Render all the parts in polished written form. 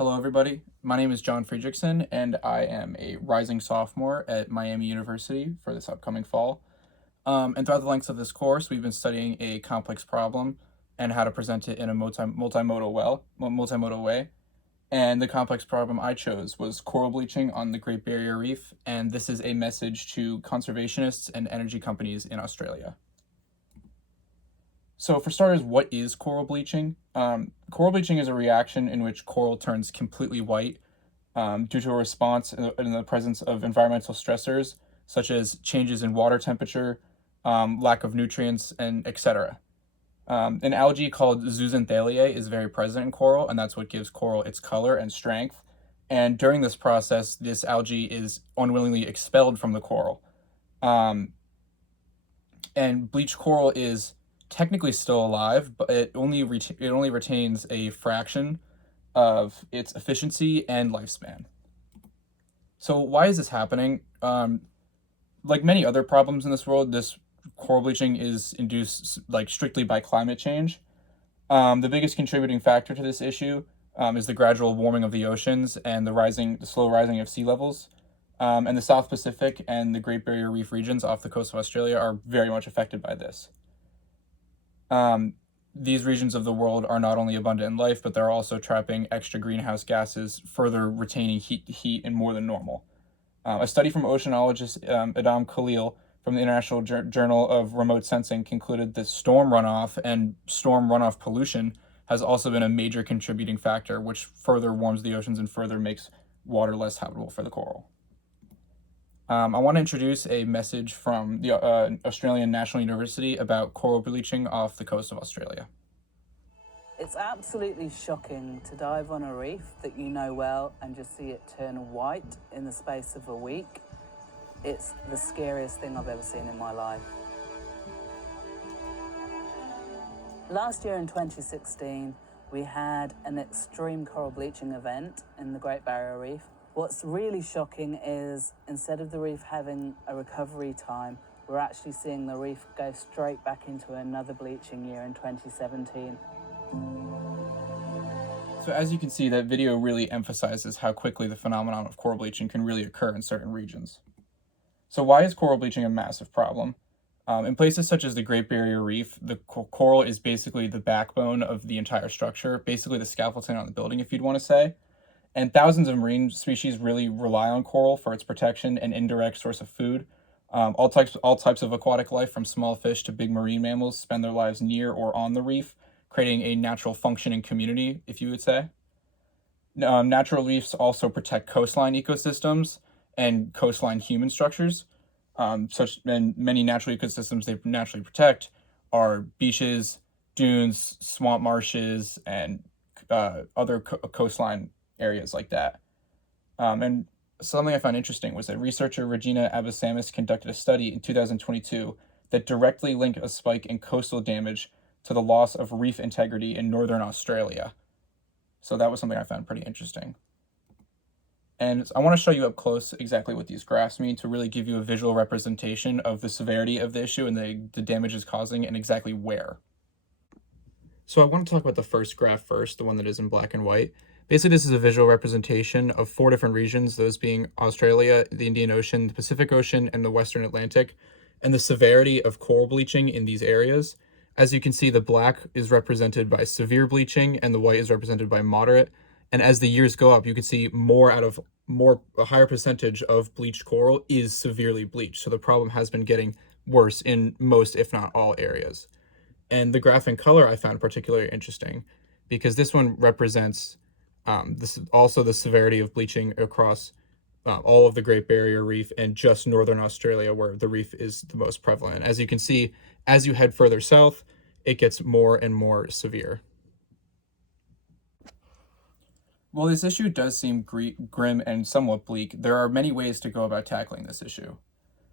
Hello, everybody. My name is John Friedrichsen, and I am a rising sophomore at Miami University for this upcoming fall. And throughout the length of this course, we've been studying a complex problem and how to present it in a multimodal way. And the complex problem I chose was coral bleaching on the Great Barrier Reef, and this is a message to conservationists and energy companies in Australia. So, for starters, what is coral bleaching? Coral bleaching is a reaction in which coral turns completely white due to a response in the presence of environmental stressors such as changes in water temperature, lack of nutrients, and etc. An algae called zooxanthellae is very present in coral, and that's what gives coral its color and strength. And during this process, this algae is unwillingly expelled from the coral. Um, and bleached coral is technically still alive, but it only retains a fraction of its efficiency and lifespan. So why is this happening? Like many other problems in this world, this coral bleaching is induced like strictly by climate change. The biggest contributing factor to this issue is the gradual warming of the oceans and the slow rising of sea levels. And the South Pacific and the Great Barrier Reef regions off the coast of Australia are very much affected by this. These regions of the world are not only abundant in life, but they're also trapping extra greenhouse gases, further retaining heat and more than normal. A study from oceanologist Adam Khalil from the International Journal of Remote Sensing concluded that storm runoff and storm runoff pollution has also been a major contributing factor, which further warms the oceans and further makes water less habitable for the coral. I want to introduce a message from the Australian National University about coral bleaching off the coast of Australia. It's absolutely shocking to dive on a reef that you know well and just see it turn white in the space of a week. It's the scariest thing I've ever seen in my life. Last year in 2016, we had an extreme coral bleaching event in the Great Barrier Reef. What's really shocking is instead of the reef having a recovery time, we're actually seeing the reef go straight back into another bleaching year in 2017. So as you can see, that video really emphasizes how quickly the phenomenon of coral bleaching can really occur in certain regions. So why is coral bleaching a massive problem? In places such as the Great Barrier Reef, the coral is basically the backbone of the entire structure, basically the scaffolding on the building, if you'd want to say. And thousands of marine species really rely on coral for its protection and indirect source of food. All types of aquatic life, from small fish to big marine mammals, spend their lives near or on the reef, creating a natural functioning community, if you would say. Natural reefs also protect coastline ecosystems and coastline human structures. And many natural ecosystems they naturally protect are beaches, dunes, swamp marshes, and other coastline areas like that. And something I found interesting was that researcher Regina Abasamis conducted a study in 2022 that directly linked a spike in coastal damage to the loss of reef integrity in northern Australia. So that was something I found pretty interesting. And I want to show you up close exactly what these graphs mean to really give you a visual representation of the severity of the issue and the damage it's causing and exactly where. So I want to talk about the first graph first, the one that is in black and white. Basically, this is a visual representation of 4 different regions, those being Australia, the Indian Ocean, the Pacific Ocean, and the Western Atlantic, and the severity of coral bleaching in these areas. As you can see, the black is represented by severe bleaching and the white is represented by moderate. And as the years go up, you can see a higher percentage of bleached coral is severely bleached. So the problem has been getting worse in most, if not all, areas. And the graph in color I found particularly interesting because this one represents this also the severity of bleaching across all of the Great Barrier Reef and just northern Australia, where the reef is the most prevalent. As you can see, as you head further south, it gets more and more severe. While this issue does seem grim and somewhat bleak, there are many ways to go about tackling this issue.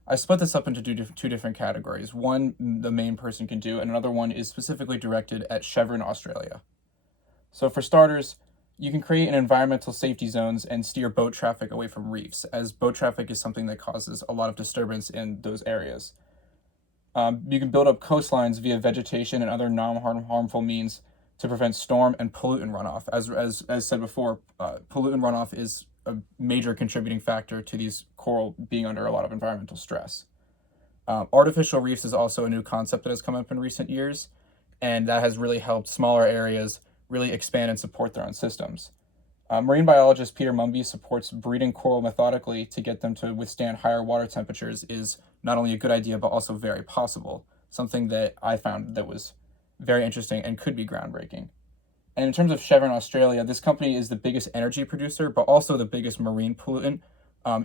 I split this up into two different categories. One, the main person can do, and another one is specifically directed at Chevron Australia. So for starters, you can create an environmental safety zones and steer boat traffic away from reefs, as boat traffic is something that causes a lot of disturbance in those areas. You can build up coastlines via vegetation and other non-harmful means to prevent storm and pollutant runoff. As said before, pollutant runoff is a major contributing factor to these coral being under a lot of environmental stress. Artificial reefs is also a new concept that has come up in recent years, and that has really helped smaller areas really expand and support their own systems. Marine biologist Peter Mumby supports breeding coral methodically to get them to withstand higher water temperatures is not only a good idea, but also very possible, something that I found that was very interesting and could be groundbreaking. And in terms of Chevron Australia, this company is the biggest energy producer, but also the biggest marine pollutant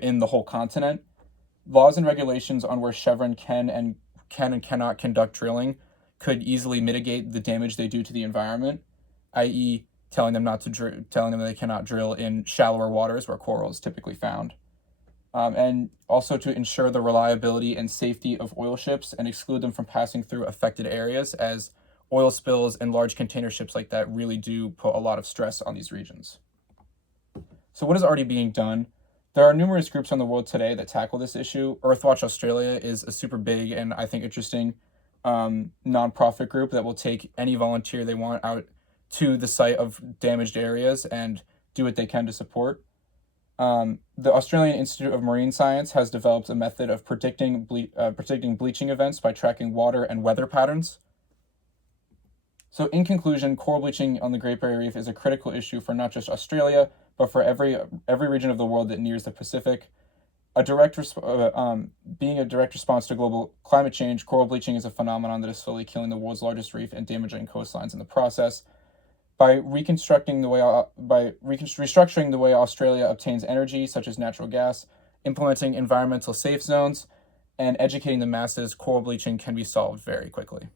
in the whole continent. Laws and regulations on where Chevron can and cannot conduct drilling could easily mitigate the damage they do to the environment, i.e., telling them they cannot drill in shallower waters where coral is typically found. And also to ensure the reliability and safety of oil ships and exclude them from passing through affected areas, as oil spills and large container ships like that really do put a lot of stress on these regions. So what is already being done? There are numerous groups in the world today that tackle this issue. Earthwatch Australia is a super big and I think interesting nonprofit group that will take any volunteer they want out to the site of damaged areas and do what they can to support. The Australian Institute of Marine Science has developed a method of predicting bleaching events by tracking water and weather patterns. So in conclusion, coral bleaching on the Great Barrier Reef is a critical issue for not just Australia, but for every region of the world that nears the Pacific. Being a direct response to global climate change, coral bleaching is a phenomenon that is slowly killing the world's largest reef and damaging coastlines in the process. By restructuring the way Australia obtains energy, such as natural gas, implementing environmental safe zones, and educating the masses, coral bleaching can be solved very quickly.